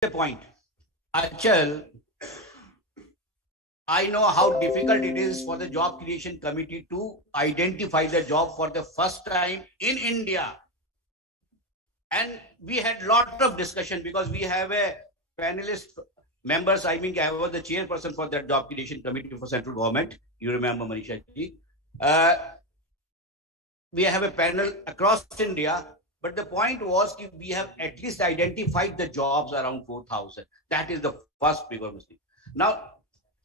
the point. Achal, I know how difficult it is for the job creation committee to identify the job for the first time in India. And we had a lot of discussion because we have a panelist members. I mean, I was the chairperson for that job creation committee for central government. You remember, Manisha ji. We have a panel across India, but the point was we have at least identified the jobs around 4,000. That is the first bigger mistake. Now,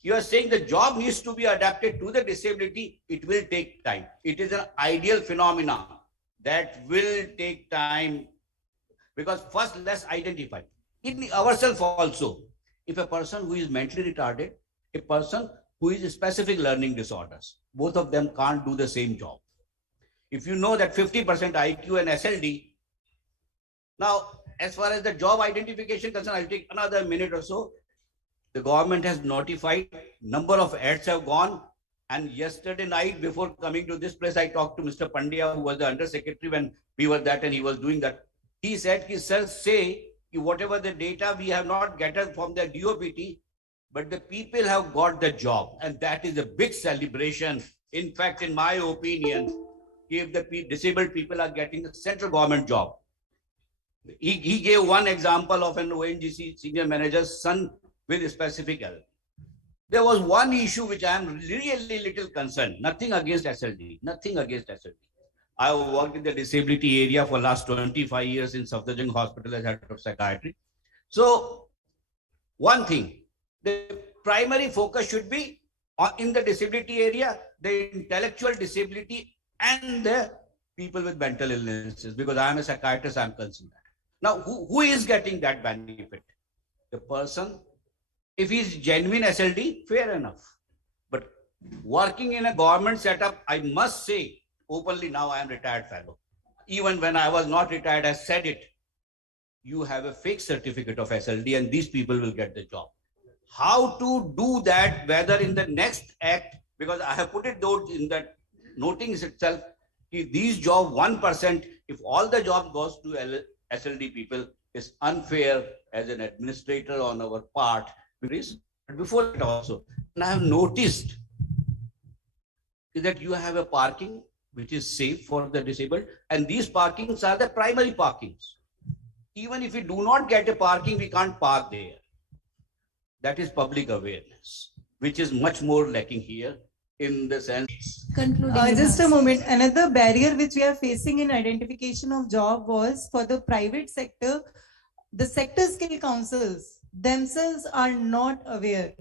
you are saying the job needs to be adapted to the disability. It will take time. It is an ideal phenomenon that will take time because first let's identify in ourselves also. If a person who is mentally retarded, a person who is specific learning disorders, both of them can't do the same job. If you know that 50% IQ and SLD, now as far as the job identification concerned, I'll take another minute or so. The government has notified, number of ads have gone. And yesterday night before coming to this place, I talked to Mr. Pandya, who was the undersecretary when we were that and he was doing that. He said, sir, say whatever the data we have not gathered from the DOPT, but the people have got the job. And that is a big celebration. In fact, in my opinion, if the disabled people are getting the central government job. He gave one example of an ONGC senior manager's son with a specific L. There was one issue which I am really little concerned. Nothing against SLD. Nothing against SLD. I have worked in the disability area for last 25 years in Satyagraha Hospital as head of psychiatry. So, one thing, the primary focus should be in the disability area, the intellectual disability and the people with mental illnesses. Because I am a psychiatrist, I am concerned that. Now, who is getting that benefit? The person. If he's genuine SLD, fair enough. But working in a government setup, I must say openly now I am retired fellow. Even when I was not retired, I said it. You have a fake certificate of SLD and these people will get the job. How to do that, whether in the next act, because I have put it though in that notings itself, if these jobs 1%, if all the job goes to SLD people, is unfair as an administrator on our part. But before that also, and I have noticed that you have a parking which is safe for the disabled, and these parkings are the primary parkings. Even if we do not get a parking, we can't park there. That is public awareness, which is much more lacking here in the sense. Just a moment. Another barrier which we are facing in identification of job was for the private sector, the sector scale councils themselves are not aware